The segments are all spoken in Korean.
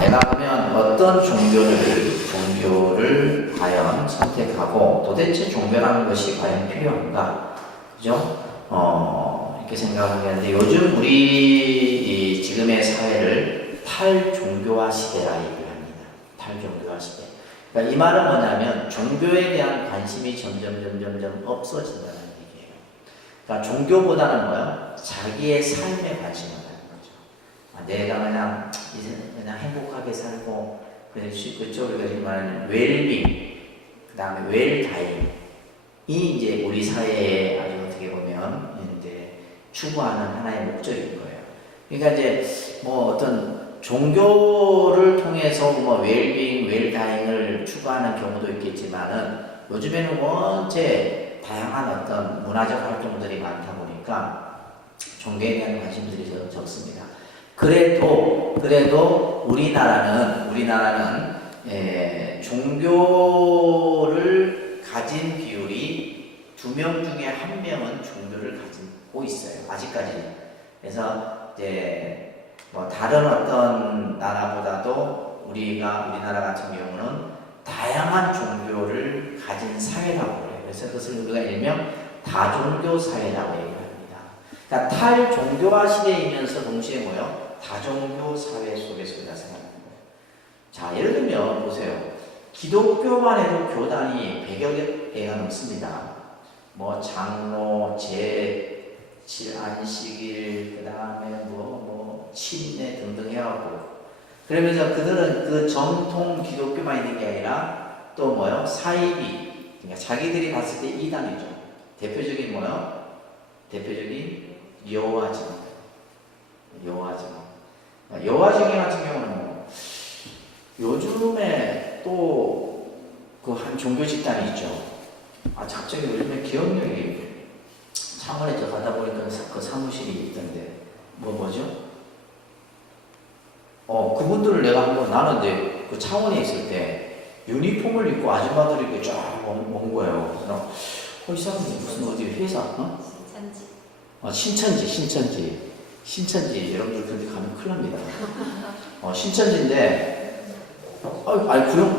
내가 그러면 어떤 종교를 과연 선택하고 도대체 종교라는 것이 과연 필요한가? 그죠? 이렇게 생각하게 하는데 요즘 우리 이 지금의 사회를 탈종교화 시대라 얘기를 합니다. 탈종교화 시대. 그러니까 이 말은 뭐냐면 종교에 대한 관심이 점점 없어진다는 얘기예요. 그러니까 종교보다는 뭐야? 자기의 삶에 관심을 갖는 거죠. 내가 그냥 행복하게 살고 그쪽을 말하는 웰빙, 그 다음에 웰다잉이 이제 우리 사회에 아주 어떻게 보면 이제 추구하는 하나의 목적인 거예요. 그러니까 이제 뭐 어떤 종교를 통해서 뭐 웰빙, 웰다잉을 추구하는 경우도 있겠지만은 요즘에는 원체 다양한 어떤 문화적 활동들이 많다 보니까 종교에 대한 관심들이 적습니다. 그래도 우리나라는 종교를 가진 비율이 2명 중에 1명은 종교를 가지고 있어요. 아직까지. 그래서 이제 뭐 다른 어떤 나라보다도 우리나라 같은 경우는 다양한 종교를 가진 사회라고 해요. 그래서 그것을 우리가 일명 다종교 사회라고 얘기합니다. 그러니까 탈종교화 시대이면서 동시에 뭐요? 다종교 사회 속에서 우리가 생각하는 거예요. 자, 예를 들면 보세요. 기독교만 해도 교단이 100여 개가 넘습니다. 뭐 장로, 안식일, 그 다음에 뭐 침례 등등 해갖고 그러면서 그들은 그 정통 기독교만 있는 게 아니라 또 뭐요? 사이비, 그러니까 자기들이 봤을 때 이단이죠. 대표적인 뭐요? 대표적인 여호와증. 여호와증인 같은 경우는 뭐 요즘에 또 그 한 종교 집단이 있죠. 갑자기 요즘에 기억력이 창원에 저 가다 보니까 그 사무실이 있던데 뭐죠? 그분들을 내가 나는 이제 그 창원에 있을 때 유니폼을 입고 아줌마들이 이렇게 쫙 온 거예요. 그래서 이 사람이 무슨 어디 회사? 신천지 여러분들 그런데 가면 큰일 납니다. 신천지인데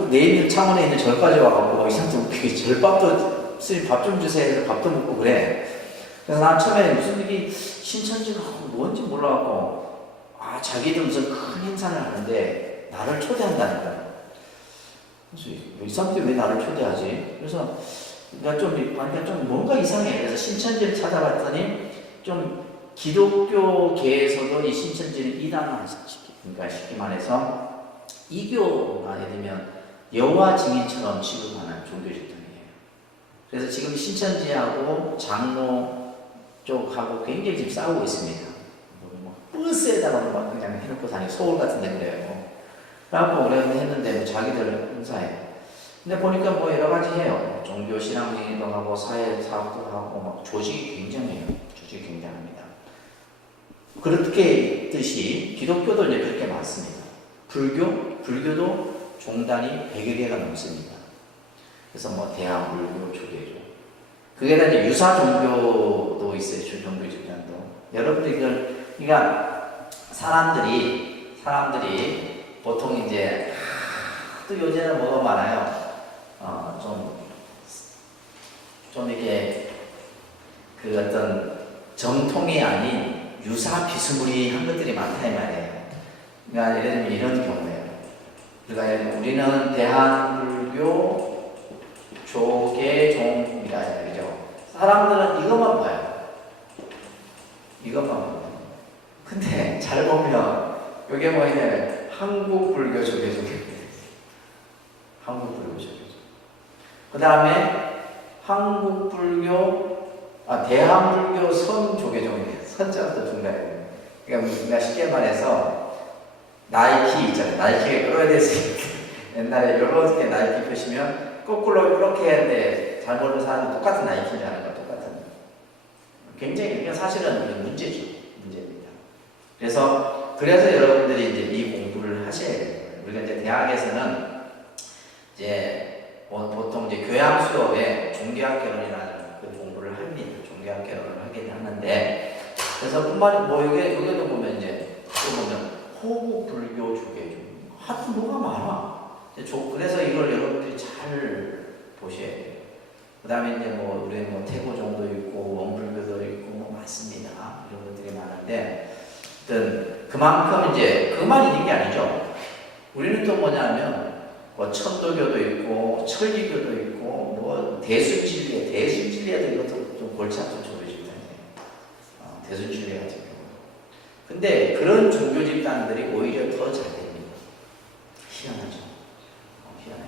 내일 창원에 있는 절까지 와갖고 이 사람들 웃기게 절밥도 스님 밥 좀 주세요 해서 밥도 먹고 그래. 그래서 난 처음에 무슨 일이 신천지가 뭔지 몰라갖고 자기들 무슨 큰 행사를 하는데 나를 초대한다는 거야. 그래서 이 사람들이 왜 나를 초대하지? 그래서 내가 좀 뭔가 이상해. 그래서 신천지를 찾아봤더니 좀 기독교계에서도 이 신천지는 이단화 그러니까 쉽게 말해서 이교가 예를 들면 여호와 증인처럼 취급하는 종교 집단이에요. 그래서 지금 신천지하고 장로 쪽하고 굉장히 지금 싸우고 있습니다. 버스에다가 막 그냥 해놓고 다니고 서울 같은 데 그래요. 그래갖고 오래 했는데 자기들 행사해. 근데 보니까 뭐 여러 가지 해요. 종교 신앙 얘기도 하고 사회 사업도 하고 막 조직이 굉장해요. 조직이 굉장합니다. 그렇게 뜻이 기독교도 이제 그렇게 많습니다. 불교도 종단이 100여 개가 넘습니다. 그래서 뭐 대학, 불교, 조계교. 그게 다 이제 유사 종교도 있어요. 종교 집단도. 여러분들 그러니까 사람들이 보통 이제 또 요새는 뭐가 많아요. 좀 이렇게 그 어떤 정통이 아닌 유사 비스무리한 것들이 많다 이 말이에요. 그러니까 예를 들면 이런 경우예요. 그러니까 우리는 대한불교 조계종이다 그죠? 사람들은 이것만 봐요. 근데 잘 보면 이게 뭐냐? 한국불교 조계종. 그 다음에 대한불교 선조계종이에요. 선자가 또 중간에. 그러니까 쉽게 말해서 나이키 있잖아요. 나이키가 끌어야 됐으니까 옛날에 이렇게 나이키 펴시면 거꾸로 이렇게 했는데 잘 모르는 사람은 똑같은 나이키라는 거 똑같은. 굉장히 사실은 문제입니다. 그래서 여러분들이 이제 이 공부를 하셔야 돼요. 우리가 이제 대학에서는 이제 보통 이제 교양 수업에 종교학 개론이라는 그 공부를 합니다. 종교학 개론을 하긴 하는데 그래서 뿐만 여기도 보면 이제 또 보면 호국 불교 조계종 하여튼 뭐가 많아. 그래서 이걸 여러분들이 잘 보셔야 돼요. 그 다음에 이제 뭐, 우리 뭐 태고종도 있고, 원불교도 있고, 뭐 많습니다. 이런 것들이 많은데, 어떤, 그만큼 이제, 그만 있는 게 아니죠. 우리는 또 뭐냐면, 뭐, 천도교도 있고, 천리교도 있고, 뭐, 대순진리에도 이것도 좀 골치 아픈 종교 집단이에요. 대순진리 같은 경우. 근데 그런 종교 집단들이 오히려 더 잘 됩니다. 희한하죠. 희한해요.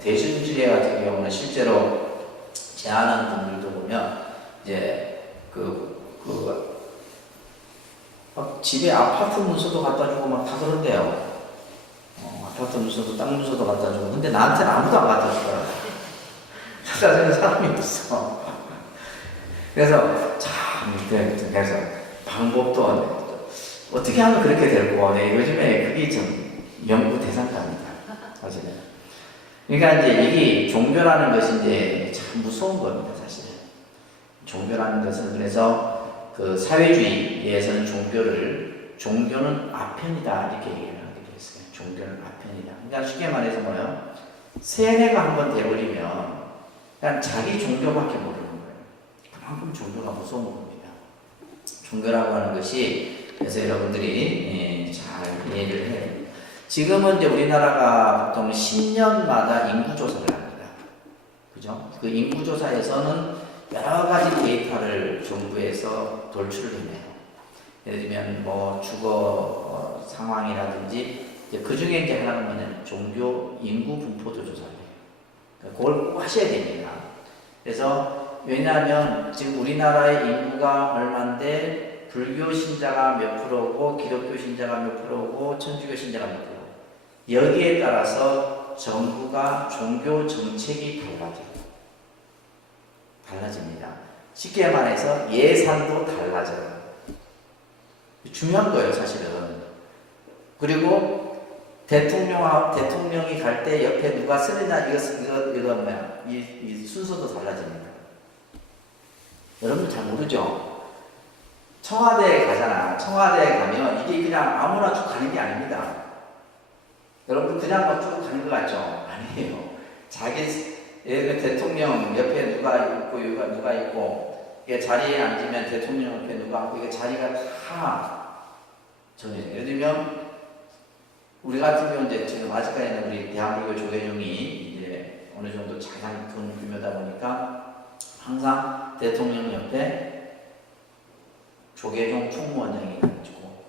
대순진리 같은 경우는 실제로 제안하는 분들도 보면, 이제, 막 집에 아파트 문서도 갖다 주고 막 다 그런데요. 아파트 문서도 땅 문서도 갖다 주고. 근데 나한테는 아무도 안 갖다 주더라고요. 찾아주는 사람이 없어. 그래서, 참, 그래서 방법도 어떻게 하면 그렇게 될 거. 네, 요즘에 그게 좀 연구 대상감이다. 사실은. 그러니까 이제 이게 종교라는 것이 이제 참 무서운 겁니다, 사실은. 종교라는 것은 그래서 그 사회주의에서는 종교는 아편이다 이렇게 얘기를 하기도 했어요. 종교는 아편이다. 그러니까 쉽게 말해서 뭐예요? 세뇌가 한번 돼버리면 그냥 자기 종교밖에 모르는 거예요. 그만큼 종교가 무서운 겁니다. 종교라고 하는 것이 그래서 여러분들이 잘 이해를 해야 됩니다. 지금은 이제 우리나라가 보통 10년마다 인구조사를 합니다. 그죠? 그 인구조사에서는 여러 가지 데이터를 정부에서 돌출을 해내요. 예를 들면 뭐 주거 상황이라든지 그 중에 이제 하나는 뭐냐면 종교 인구 분포도 조사를 해요. 그걸 꼭 하셔야 됩니다. 그래서 왜냐하면 지금 우리나라의 인구가 얼마인데 불교 신자가 몇 프로고 기독교 신자가 몇 프로고 천주교 신자가 몇 프로 여기에 따라서 정부가 종교 정책이 달라집니다. 쉽게 말해서 예산도 달라져요. 중요한 거예요, 사실은. 그리고 대통령이 갈 때 옆에 누가 쓰느냐, 이거 뭐야, 이 순서도 달라집니다. 여러분 잘 모르죠? 청와대에 가잖아. 청와대에 가면 이게 그냥 아무나 쭉 가는 게 아닙니다. 여러분 그냥 막 쭉 가는 것 같죠? 아니에요. 예를 대통령 옆에 누가 있고, 이게 자리에 앉으면 대통령 옆에 누가 앉고, 이게 자리가 다 정해져요. 예를 들면, 우리 같은 경우 이제 지금 아직까지는 우리 대한민국 조계종이 이제 어느 정도 작은 규모다 보니까 항상 대통령 옆에 조계종 총무원장이 앉고,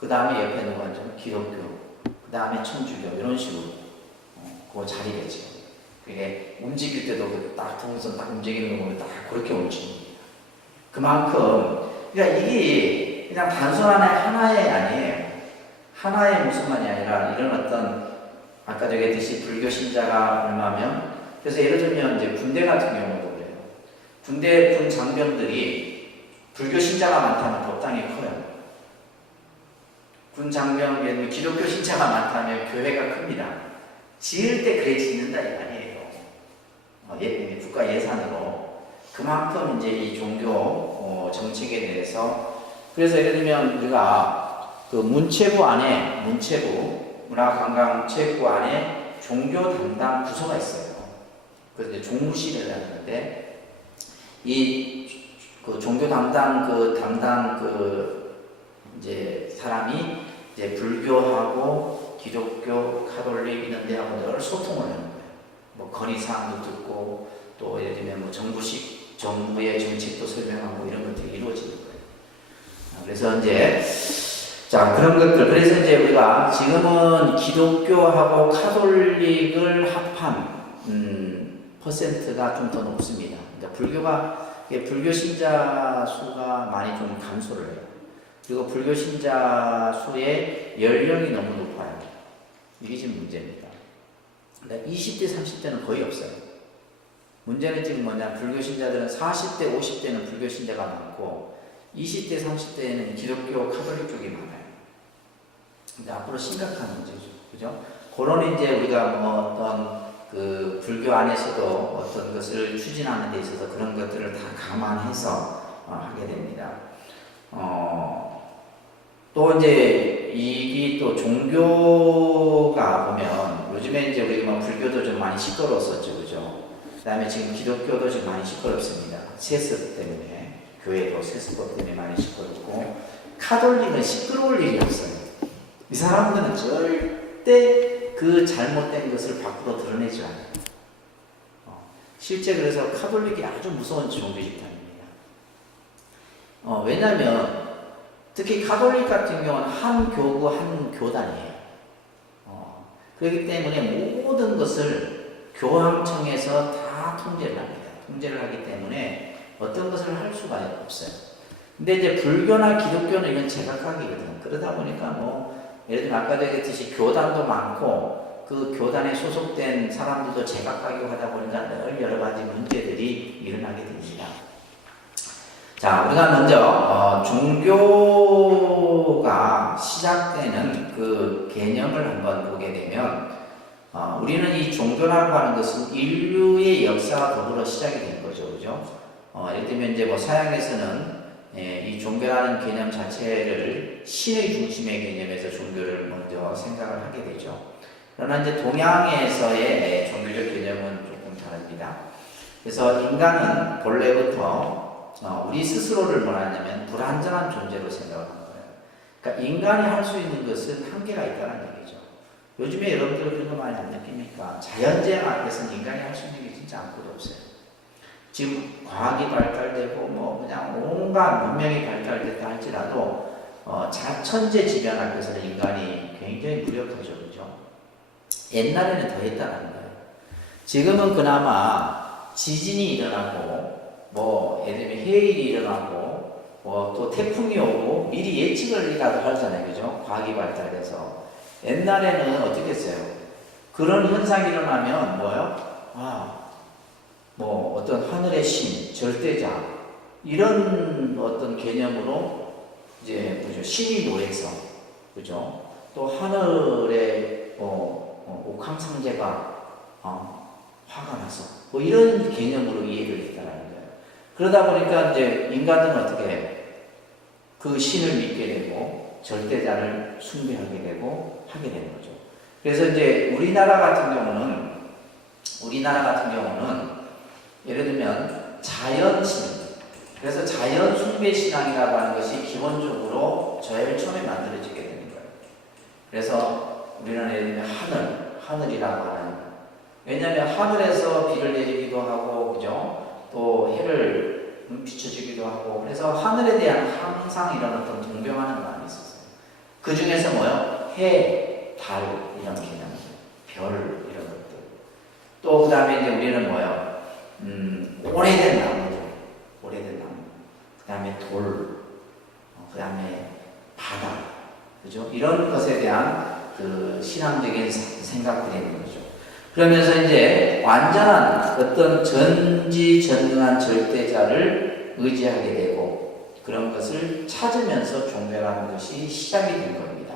그 다음에 옆에 누가 앉으면 기독교, 그 다음에 천주교, 이런 식으로 그 자리겠죠. 그게 움직일 때도 딱 동선 딱 움직이는 거 보면 딱 그렇게 움직입니다. 그만큼 그러니까 이게 그냥 단순한 하나의 아니에요. 하나의 무슨 말이 아니라 이런 어떤 아까 얘기했듯이 불교 신자가 얼마면 그래서 예를 들면 이제 군대 같은 경우도 그래요. 군대 군 장병들이 불교 신자가 많다면 법당이 커요. 군 장병 기독교 신자가 많다면 교회가 큽니다. 지을 때 그래 짓는다 이 말이에요. 국가 예산으로 그만큼 이제 이 종교 정책에 대해서 그래서 예를 들면 우리가 그 문체부 문화관광체육부 안에 종교 담당 부서가 있어요. 그래서 이제 종무실을 하는데 그 종교 담당 이제 사람이 이제 불교하고 기독교, 카톨릭 이런 데하고 늘 소통을 하는 거예요. 뭐 건의사항도 듣고 또 예를 들면 뭐 정부의 정책도 설명하고 이런 것들이 이루어지는 거예요. 그래서 이제 자 그런 것들 그래서 이제 우리가 지금은 기독교하고 카톨릭을 합한 퍼센트가 좀 더 높습니다. 그러니까 불교 신자 수가 많이 좀 감소를 해요. 그리고 불교 신자 수의 연령이 너무 높아요. 이게 지금 문제입니다. 20대, 30대는 거의 없어요. 문제는 지금 뭐냐, 불교 신자들은 40대, 50대는 불교 신자가 많고 20대, 30대에는 기독교, 카톨릭 쪽이 많아요. 근데 앞으로 심각한 문제죠. 그죠? 그런 이제 우리가 뭐 어떤 그 불교 안에서도 어떤 것을 추진하는 데 있어서 그런 것들을 다 감안해서 하게 됩니다. 또 이제 이게 또 종교 많이 시끄러웠었죠, 그죠? 그 다음에 지금 기독교도 지금 많이 시끄럽습니다. 세습 때문에, 교회도 세습법 때문에 많이 시끄럽고, 카톨릭은 시끄러울 일이 없어요. 이 사람들은 절대 그 잘못된 것을 밖으로 드러내지 않아요. 실제 그래서 카톨릭이 아주 무서운 종교 집단입니다. 왜냐하면 특히 카톨릭 같은 경우는 한 교구 한 교단이에요. 그렇기 때문에 모든 것을 교황청에서 다 통제를 합니다. 통제를 하기 때문에 어떤 것을 할 수가 없어요. 근데 이제 불교나 기독교는 이건 제각각이거든. 그러다 보니까 뭐 예를 들면 아까도 얘기했듯이 교단도 많고 그 교단에 소속된 사람들도 제각각이고 하다 보니까 늘 여러 가지 문제들이 일어나게 됩니다. 자, 우리가 먼저 종교가 시작되는 그 개념을 한번 보게 되면 우리는 이 종교라고 하는 것은 인류의 역사와 더불어 시작이 된 거죠, 그죠? 예를 들면 이제 뭐 서양에서는 이 종교라는 개념 자체를 신의 중심의 개념에서 종교를 먼저 생각을 하게 되죠. 그러나 이제 동양에서의 종교적 개념은 조금 다릅니다. 그래서 인간은 본래부터 우리 스스로를 뭐라냐면 불완전한 존재로 생각을 하는 거예요. 그러니까 인간이 할 수 있는 것은 한계가 있다는 얘기죠. 요즘에 여러분들 그런 거 많이 안 느낍니까? 자연재해 앞에서는 인간이 할 수 있는 게 진짜 아무것도 없어요. 지금 과학이 발달되고 뭐 그냥 온갖 문명이 발달됐다 할지라도 천재지변 앞에서는 인간이 굉장히 무력하죠, 그죠? 옛날에는 더 했다는 거예요. 지금은 그나마 지진이 일어나고 뭐 예를 들면 해일이 일어나고 뭐 또 태풍이 오고 미리 예측을이라도 하잖아요, 그죠? 과학이 발달돼서. 옛날에는 어떻게 했어요? 그런 현상이 일어나면 뭐요? 뭐 어떤 하늘의 신, 절대자 이런 어떤 개념으로 이제 뭐죠? 신이 노해서, 그죠? 또 하늘의 옥황상제가 화가 나서 뭐 이런 개념으로 이해를 했다는 거예요. 그러다 보니까 이제 인간들은 어떻게 해요? 그 신을 믿게 되고 절대자를 숭배하게 되고 하게 되는 거죠. 그래서 이제 우리나라 같은 경우는 예를 들면 자연신, 그래서 자연 숭배 신앙이라고 하는 것이 기본적으로 제일 처음에 만들어지게 되는 거예요. 그래서 우리는 예를 들면 하늘이라고 하는, 왜냐하면 하늘에서 비를 내리기도 하고, 그죠? 또 해를 비춰주기도 하고, 그래서 하늘에 대한 항상 이런 어떤 동경하는 마음이 있었어요. 그 중에서 뭐요? 해, 달 이런 개념, 별 이런 것들. 또 그 다음에 이제 우리는 뭐요? 오래된 나무, 그 다음에 돌, 그 다음에 바다, 그죠? 이런 것에 대한 그 신앙적인 생각들이 있는 거죠. 그러면서 이제 완전한 어떤 전지전능한 절대자를 의지하게 되고 그런 것을 찾으면서 종교라는 것이 시작이 된 겁니다.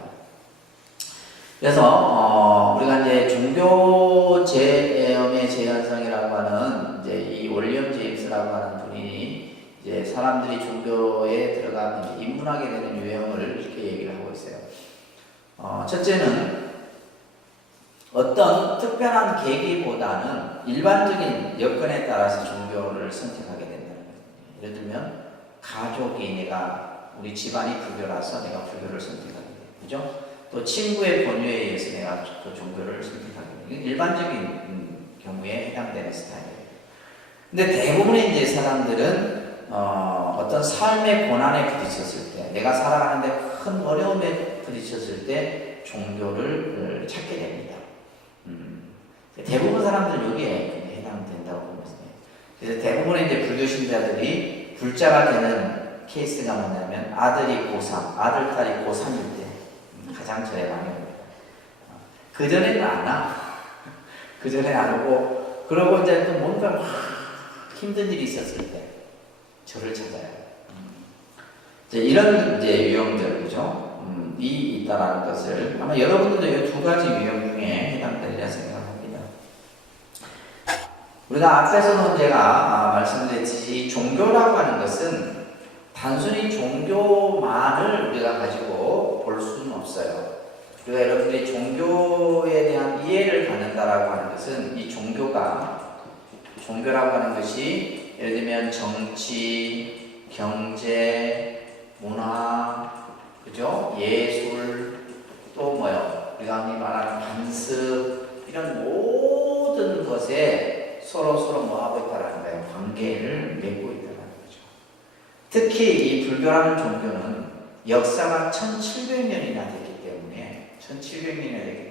그래서 우리가 이제 종교 제엄의 재현성이라고 하는 이제 이 윌리엄 제임스라고 하는 분이 이제 사람들이 종교에 들어가면 입문하게 되는 유형을 이렇게 얘기를 하고 있어요. 첫째는 어떤 특별한 계기보다는 일반적인 여건에 따라서 종교를 선택하게 된다는 거예요. 예를 들면 가족이 우리 집안이 불교라서 내가 불교를 선택하게 돼요. 그죠? 또 친구의 권유에 의해서 내가 또 종교를 선택하게 돼요. 이건 일반적인 경우에 해당되는 스타일이에요. 근데 대부분의 이제 사람들은 어떤 삶의 고난에 부딪혔을 때, 내가 살아가는데 큰 어려움에 부딪혔을 때 종교를 찾게 됩니다. 대부분 사람들은 여기에 해당된다고 보면서, 그래서 대부분의 이제 불교 신자들이 불자가 되는 케이스가 뭐냐면 아들이 고3, 아들, 딸이 고3일 때 가장 절에 많이 옵니다. 그전에는 안 와. 그전에 안 오고, 그러고 이제 또 뭔가 힘든 일이 있었을 때 저를 찾아요. 이제 이런 이제 유형들, 그죠? 이 있다라는 것을 아마 여러분들도 이 두 가지 유형 중에 해당되리라 생각합니다. 우리가 앞에서는 제가 말씀드렸듯이 종교라고 하는 것은 단순히 종교만을 우리가 가지고 볼 수는 없어요. 우리가 여러분들이 종교에 대한 이해를 갖는다라고 하는 것은 이 종교라고 하는 것이 예를 들면 정치, 경제, 문화, 그죠? 예술, 또 뭐요? 우리가 흔히 말하는 관습, 이런 모든 것에 서로 뭐 하고 있다라는 거예요. 관계를 맺고 있다라는 거죠. 특히 이 불교라는 종교는 역사가 1700년이나 됐기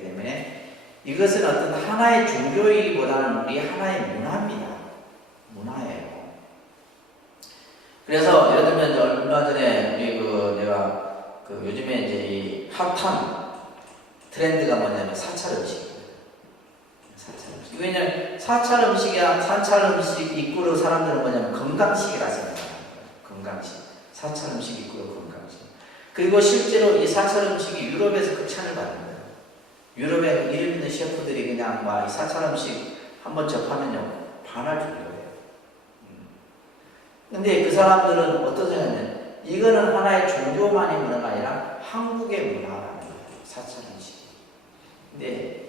때문에 이것은 어떤 하나의 종교이기보다는 우리 하나의 문화입니다. 문화예요. 그래서 예를 들면 얼마 전에 우리 내가 요즘에 이제 이 핫한 트렌드가 뭐냐면 사찰 음식이에요. 왜냐면 사찰 음식 이끌어 사람들은 뭐냐면 건강식이라 생각하는 거예요. 건강식. 사찰 음식 이끌어 건강식. 그리고 실제로 이 사찰 음식이 유럽에서 극찬을 받는 거예요. 유럽의 이름 있는 셰프들이 그냥 이 사찰 음식 한번 접하면요 반할 정도예요. 근데 그 사람들은 어떤 생각이냐면 이거는 하나의 종교만의 문화가 아니라 한국의 문화라는 거예요. 사찰 음식. 근데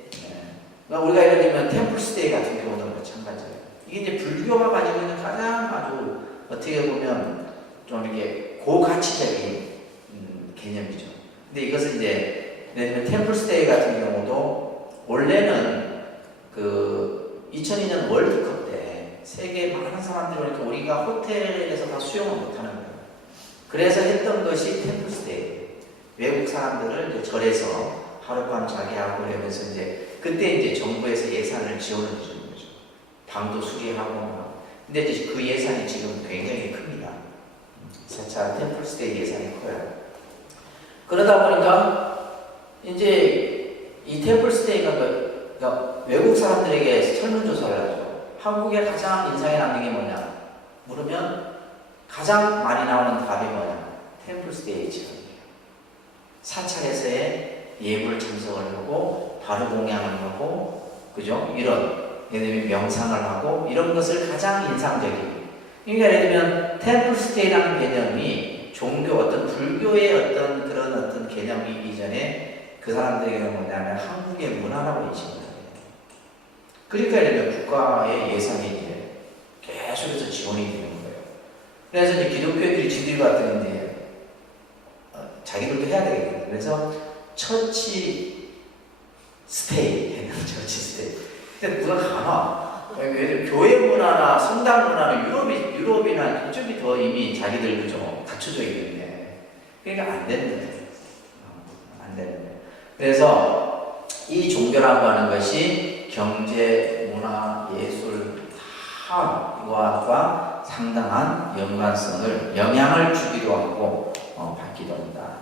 우리가 예를 들면 템플스테이 같은 경우도 마찬가지예요. 이게 이제 불교가 가지고 있는 가장 아주 어떻게 보면 좀 이렇게 고가치적인 개념이죠. 근데 이것은 이제 예를 들면 템플스테이 같은 경우도 원래는 2002년 월드컵 때 세계 많은 사람들이 오니까 우리가 호텔에서 다 수용을 못하는 거예요. 그래서 했던 것이 템플스테이. 외국 사람들을 이제 절에서 하룻밤 자게 하고 그러면서 이제 그때 이제 정부에서 예산을 지원을 해주는 거죠. 방도 수리하고 근데 이제 그 예산이 지금 굉장히 큽니다. 사찰 템플스테이 예산이 커요. 그러다 보니까 이제 이 템플스테이가 그러니까 외국 사람들에게 설문조사를 하죠. 한국에 가장 인상에 남는 게 뭐냐 물으면 가장 많이 나오는 답이 뭐냐 템플스테이 지원이에요. 사찰에서의 예불 참석을 하고 바로 공양을 하고 그죠? 이런 예를 들면 명상을 하고 이런 것을 가장 인상적이에요. 그러니까 예를 들면 템플스테이라는 개념이 종교 어떤 불교의 어떤 그런 어떤 개념이 이전에 그 사람들에게는 뭐냐면 한국의 문화라고 인식을 해요. 그러니까 예를 들면 국가의 예산이 이제 계속해서 지원이 되는 거예요. 그래서 이제 기독교인들이 지들 같은 이제 자기들도 해야 되겠거든요. 그래서 처치 스테이. 근데 누가 가나? 교회 문화나 성당 문화는 유럽이나 이쪽이 더 이미 자기들 그죠 갖춰져 있는데 그러니까 안 되는 거예요. 안 되는 거예요. 그래서 이 종교라고 하는 것이 경제, 문화, 예술 다과 상당한 연관성을 영향을 주기도 하고 받기도 합니다.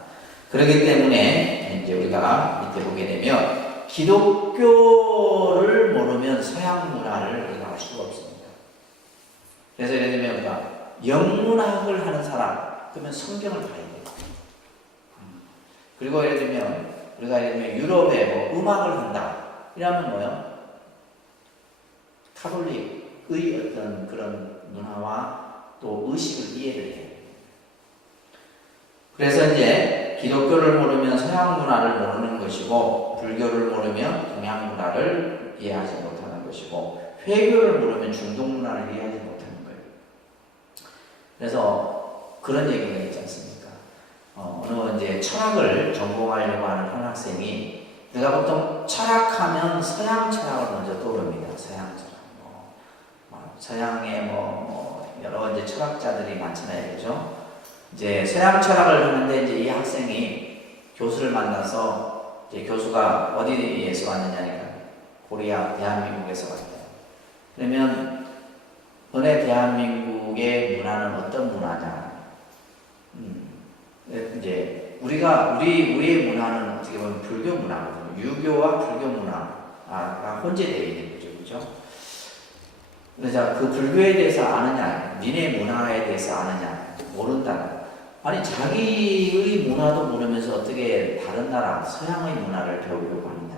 그렇기 때문에 이제 우리가 밑에 보게 되면 기독교를 모르면 서양 문화를 우리가 알 수가 없습니다. 그래서 예를 들면 우리가 영문학을 하는 사람 그러면 성경을 봐야 돼요. 그리고 예를 들면 우리가 유럽에 뭐 음악을 한다 이러면 뭐요? 카톨릭의 어떤 그런 문화와 또 의식을 이해를 해요. 그래서 이제 기독교를 모르면 서양 문화를 모르는 것이고 불교를 모르면 동양 문화를 이해하지 못하는 것이고 회교를 모르면 중동 문화를 이해하지 못하는 거예요. 그래서 그런 얘기가 있지 않습니까? 어느 이제 철학을 전공하려고 하는 한 학생이 내가 보통 철학하면 서양 철학을 먼저 떠오릅니다. 서양 철학. 서양에 여러 이제 철학자들이 많잖아요. 그죠? 이제 서양 철학을 하는데 이제 이 학생이 교수를 만나서 이제 교수가 어디에서 왔느냐니까 코리아 대한민국에서 왔대요. 그러면 너네 대한민국의 문화는 어떤 문화냐? 이제 우리의 문화는 어떻게 보면 불교 문화거든요. 유교와 불교 문화가 혼재되어 있는 거죠, 그죠? 그래서 그 불교에 대해서 아느냐, 니네 문화에 대해서 아느냐, 모른다. 아니 자기의 문화도 모르면서 어떻게 다른 나라 서양의 문화를 배우려고 하느냐.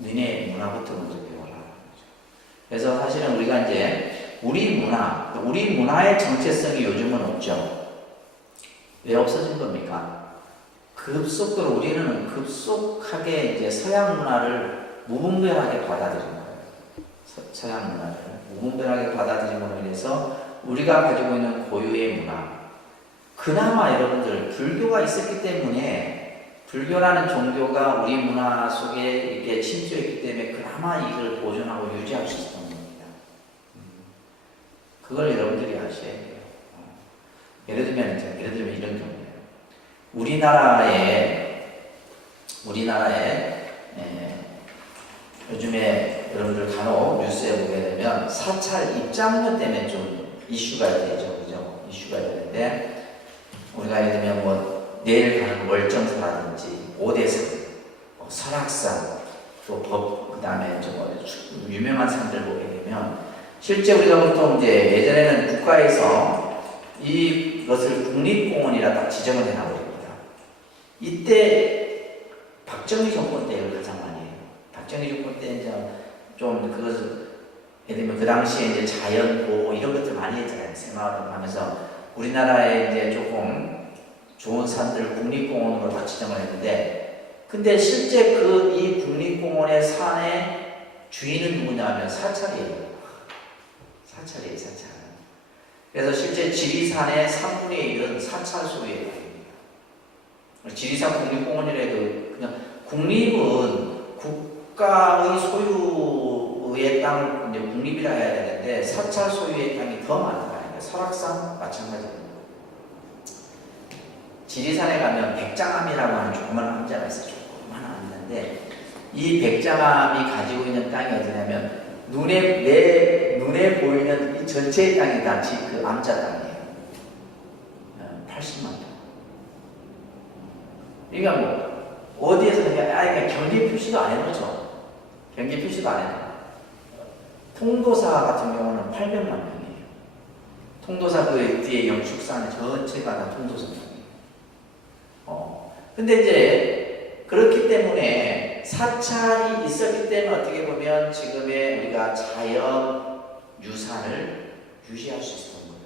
니네 문화부터 먼저 배워라. 그래서 사실은 우리가 이제 우리 문화의 정체성이 요즘은 없죠. 왜 없어진 겁니까? 급속도로 우리는 급속하게 이제 서양 문화를 무분별하게 받아들인 거예요. 서양 문화를 무분별하게 받아들임으로 인해서 우리가 가지고 있는 고유의 문화, 그나마 여러분들 불교가 있었기 때문에, 불교라는 종교가 우리 문화 속에 이렇게 침투했기 때문에 그나마 이걸 보존하고 유지할 수 있었던 겁니다. 그걸 여러분들이 아셔야 돼요. 예를 들면 이런 경우예요. 우리나라에 요즘에 여러분들 간혹 뉴스에 보게 되면 사찰 입장료 때문에 좀 이슈가 되죠, 그죠? 이슈가 되는데, 우리가 예를 들면 뭐 내일 가는 월정사라든지 오대산, 설악산, 또 그다음에 유명한 산들 보게 되면 실제 우리가 보통 이제 예전에는 국가에서 이것을 국립공원이라 딱 지정을 해놔버립니다. 이때 박정희 정권 때 이걸 가장 많이 해요. 박정희 정권 때 이제 좀 그것을 예를 들면 그 당시에 이제 자연 보호 이런 것들 많이 했잖아요. 새마을 하면서 우리나라에 이제 조금 좋은 산들을 국립공원으로 다 지정을 했는데, 근데 실제 이 국립공원의 산의 주인은 누구냐면 사찰이에요. 사찰이에요, 사찰. 그래서 실제 지리산의 3분의 1은 사찰 소유에 있습니다. 지리산 국립공원이라도 그냥 국립은 국가의 소유의 땅을 이제 국립이라 해야 되는데 사찰 소유의 땅이 더 많더라고요. 설악산 마찬가지입니다. 지리산에 가면 백장암이라고 하는 조그마한 암자가 있어요. 조그마한 암자인데 이 백장암이 가지고 있는 땅이 어디냐면 내 눈에 보이는 이 전체의 땅이 다 그 암자 땅이에요. 80만 톤. 그러니까 뭐 어디에서 그러니까 경계 표시도 안 해놓죠. 경계 표시도 안 해놔. 통도사 같은 경우는 800만 명이에요. 통도사 그 뒤에 영축산 전체가 다 통도사입니다. 근데 이제 그렇기 때문에 사찰이 있었기 때문에 어떻게 보면 지금의 우리가 자연 유산을 유지할 수 있었던 거예요.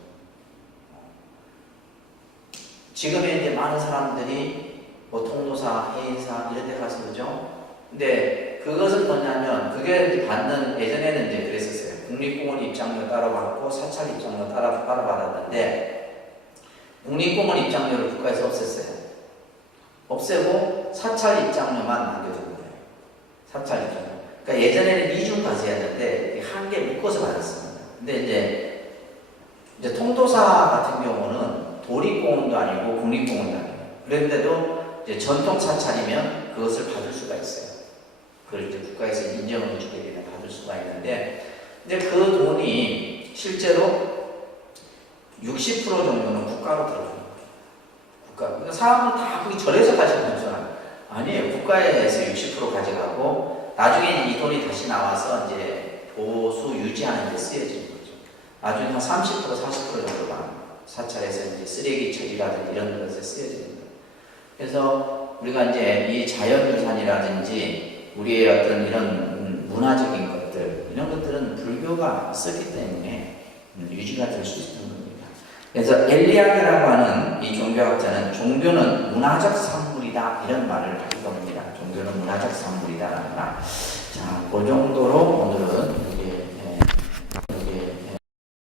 지금의 이제 많은 사람들이 뭐 통도사, 해인사 이런 데 가서 그죠? 근데 그것은 뭐냐면 그게 이제 받는, 예전에는 이제 그랬었어요. 국립공원 입장료 따로 받고 사찰 입장료 따로 받았는데 국립공원 입장료를 국가에서 없앴어요. 없애고 사찰 입장료만 남겨둔 거예요. 사찰 입장료. 그러니까 예전에는 이중과세였는데 한 개 묶어서 받았습니다. 근데 이제 통도사 같은 경우는 도립공원도 아니고 국립공원도 아니에요. 그런데도 이제 전통 사찰이면 그것을 받을 수가 있어요. 그걸 이제 국가에서 인정을 주게 되면 받을 수가 있는데, 근데 그 돈이 실제로 60% 정도는 국가로 들어가요. 그러니까 사람은 다 거기 절에서 가지는 거죠. 아니에요. 국가에서 60% 가져가고 나중에 이 돈이 다시 나와서 이제 보수 유지하는 데 쓰여지는 거죠. 나중에 한 30% 40% 정도가 사찰에서 이제 쓰레기 처리라든지 이런 것에 쓰여지는 거예요. 그래서 우리가 이제 이 자연유산이라든지 우리의 어떤 이런 문화적인 것들 이런 것들은 불교가 있었기 때문에 유지가 될 수 있는 겁니다. 그래서 엘리야게라고 하는 이 종교학자는 종교는 문화적 산물이다 이런 말을 하기도 합니다. 종교는 문화적 산물이다. 자, 그 정도로 오늘은